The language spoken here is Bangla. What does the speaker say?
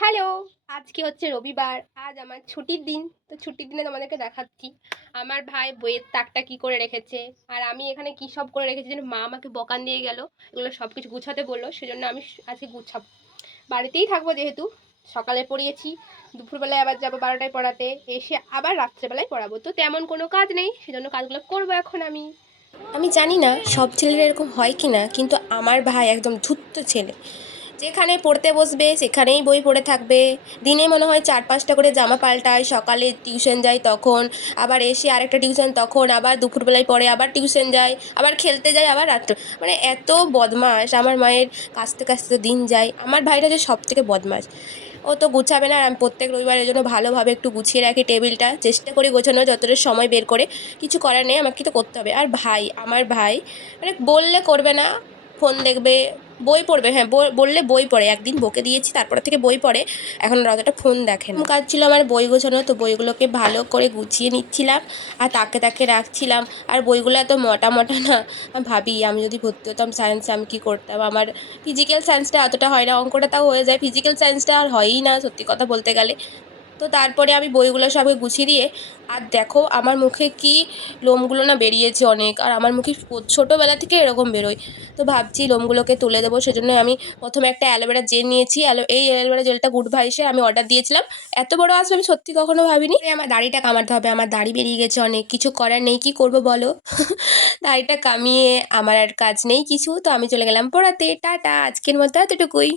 হ্যালো! আজকে হচ্ছে রবিবার। আজ আমার ছুটির দিন। তো ছুটির দিনে তোমাদেরকে দেখাচ্ছি। আমার ভাই বইয়ের তাকটা কি করে রেখেছে। আর আমি এখানে কি সব করে রেখেছি যেন মা আমাকে বকান দিয়ে গেল। এগুলো সবকিছু গুছাতে বলল। সেজন্য আমি আজকে গুছাবো। বাড়িতেই থাকবো যেহেতু। সকালে পড়িয়েছি। দুপুরবেলায় আবার যাবো 12টায় পড়াতে। এসে আবার রাত্রেবেলায় পড়াবো। তো তেমন কোনো কাজ নেই। সেজন্য কাজগুলো করবো এখন আমি। আমি জানি না সব ছেলেরা এরকম হয় কি না, কিন্তু আমার ভাই একদম ধূর্ত ছেলে। যেখানে পড়তে বসবে সেখানেই বই পড়ে থাকবে। দিনে মনে হয় ৪-৫টা করে জামা পাল্টায়। সকালে টিউশন যায় তখন, আবার এসে আরেকটা টিউশন, তখন আবার দুপুরবেলায় পড়ে, আবার টিউশন যায়, আবার খেলতে যায়, আবার রাত্রে মানে এত বদমাশ। আমার মায়ের কাছতে কাছতে তো দিন যায়। আমার ভাইটা যে সবথেকে বদমাশ। ও তো গুছাবে না, আর আমি প্রত্যেক রবিবার এর জন্য ভালোভাবে একটু গুছিয়ে রাখি টেবিলটা। চেষ্টা করি গোছানোর যতটা সময় বের করে। কিছু করার নেই, আমাকে তো করতে হবে। আর ভাই, আমার ভাই মানে বললে করবে না, ফোন দেখবে, বই পড়বে। হ্যাঁ, বললে বই পড়ে। একদিন বকে দিয়েছি, তারপর থেকে বই পড়ে। এখন আর অতটা ফোন দেখে না। কাজ ছিল আমার বই গোছানো, তো বইগুলোকে ভালো করে গুছিয়ে নিচ্ছিলাম আর তাকে তাকে রাখছিলাম। আর বইগুলো এত মোটা মোটা না, আমি ভাবি আমি যদি ভর্তি হতাম সায়েন্সে আমি কী করতাম। আমার ফিজিক্যাল সায়েন্সটা অতটা হয় না, অঙ্কটা তাও হয়ে যায়, ফিজিক্যাল সায়েন্সটা আর হয়ই না সত্যি কথা বলতে গেলে। তো তারপরে আমি বইগুলো সবই গুছিয়ে দিয়ে, আর দেখো আমার মুখে কি লোমগুলো না বেরিয়েছে অনেক, আর আমার মুখে ছোটোবেলা থেকে এরকম বেরোয়। তো ভাবছি লোমগুলোকে তুলে দেবো। সেজন্য আমি প্রথমে একটা অ্যালোভেরা জেল নিয়েছি। এই অ্যালোভেরা জেলটা গুড ভাইসের, আমি অর্ডার দিয়েছিলাম। এত বড় আসবে আমি সত্যি কখনো ভাবিনি। আমার দাড়িটা কামাতে হবে, আমার দাড়ি বেরিয়ে গেছে অনেক, কিছু করার নেই, কি করবো বলো। দাড়িটা কামিয়ে আমার আর কাজ নেই কিছু, তো আমি চলে গেলাম পড়াতে। টাটা, আজকের মতো এতটুকুই।